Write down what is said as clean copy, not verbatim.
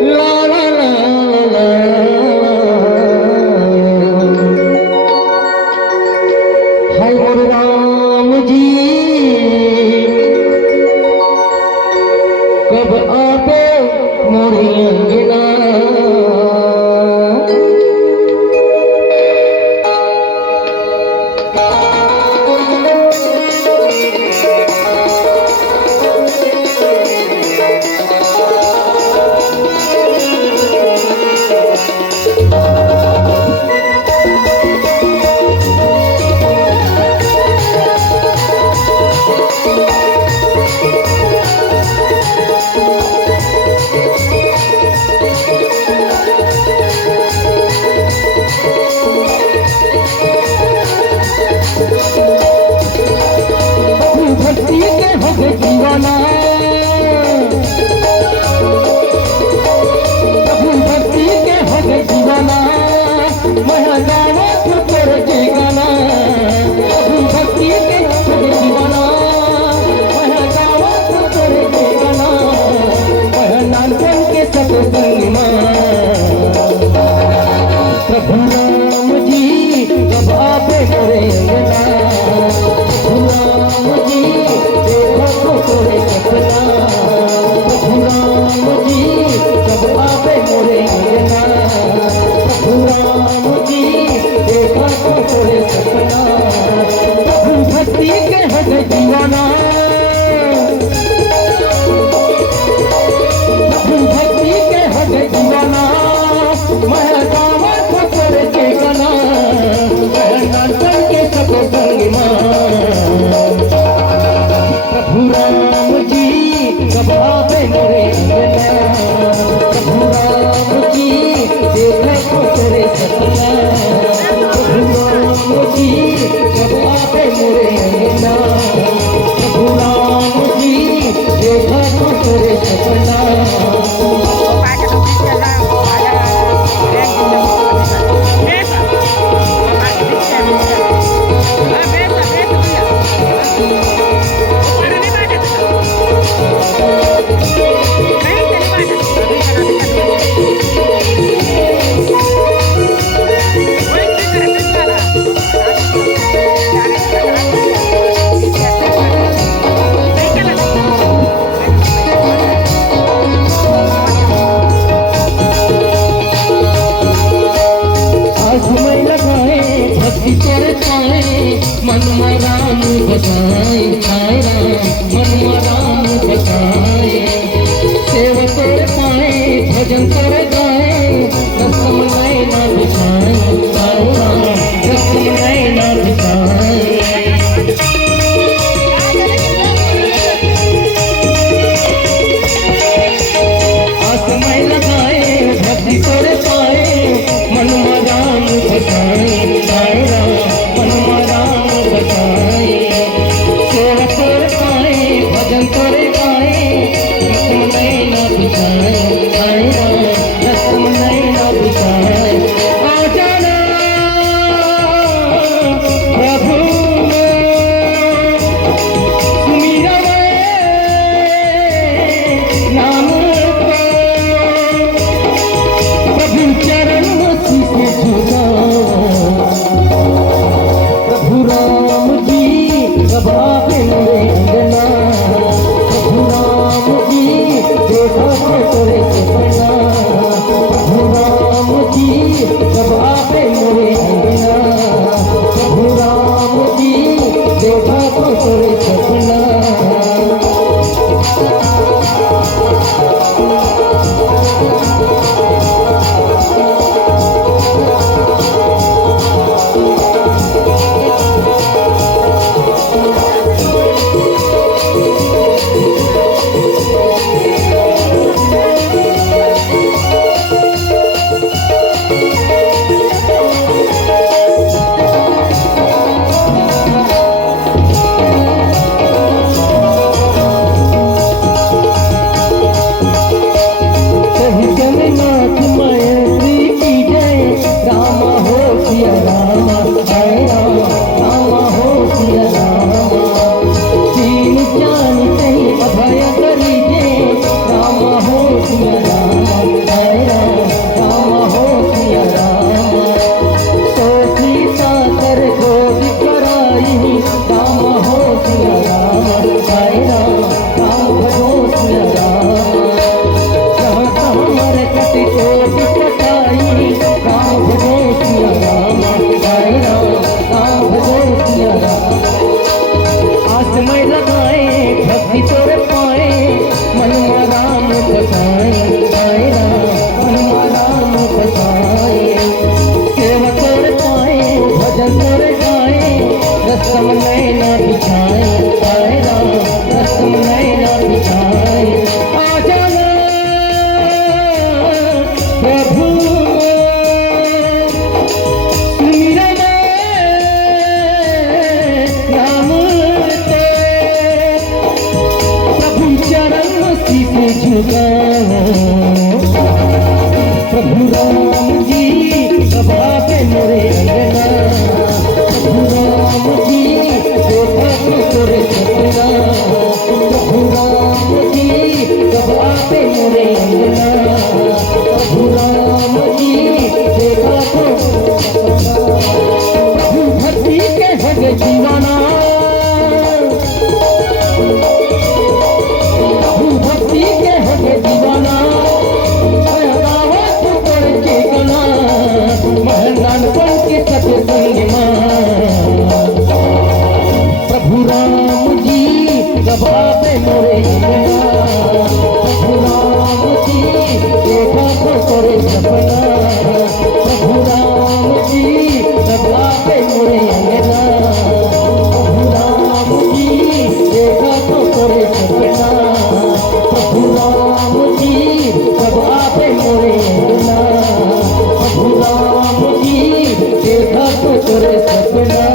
ला ला ला ला हाय मोर राम जी कब आबे मोरी अंगना दीवाना प्रभु भक्ति के हो गए दीवाना महंगावा तोर के गाना प्रभु भक्ति के हो गए दीवाना महंगावा तोर के गाना महनानपन के सत्संग प्रभु राम जी कब आपे करेंगे प्रभु राम जी तोरे सपना प्रभु राम जी कब आवे मोरे अंगना प्रभु राम जी देखा तो तोरे सपना प्रभु भक्ति के हो गए दीवाना प्रभु भक्ति के हो गए दीवाना मैं गावा तो तोरे के गाना मैं नानपन के सब संग प्रभु राम जी कब आवे मोरे अंगना प्रभु राम जी देखे तो तेरे सपना प्रभु राम जी कब आवे मोरे अंगना प्रभु राम जी देखा तो तेरे सपना मन राम बसाए हाय राम मन राम बसाए सेवक पाए भजन कर गाए रसम नैना बिछाए हाय राम रसम नैना बिछाए आसमां लगाए भक्ति कर पाए मन राम बसाए हाय राम भजन करे गाए रसम नैना बिछाए हाय राम रसम नैना बिछाए आ जाना प्रभु सुमिरा नाम को प्रभु चरण शीश झुका प्रभु राम जी कब आवे मोरे अंगना प्रभु राम जी देखा तो तोरे सपना प्रभु राम जी कब आवे मोरे अंगना प्रभु राम जी देखा तो तोरे सपना गाओ। प्रभु राम जी कब आते मोरे अंगना, प्रभु राम जी देखा तो तोरे सपना, प्रभु राम जी कब आते मोरे अंगना, प्रभु राम जी देखा तो प्रभु भक्ति के हग जीवाना, प्रभु भक्ति के हग जीवाना, नानपन के सत्संग मां। प्रभु राम जी कब आते मोरे अंगना, प्रभु राम जी देखा तो तोरे सपना, प्रभु राम जी कब आते मोरे अंगना, प्रभु राम जी देखा तो तोरे सपना, प्रभु राम जी कब आते मोरे अंगना, प्रभु राम जी देखा तो तोरे सपना।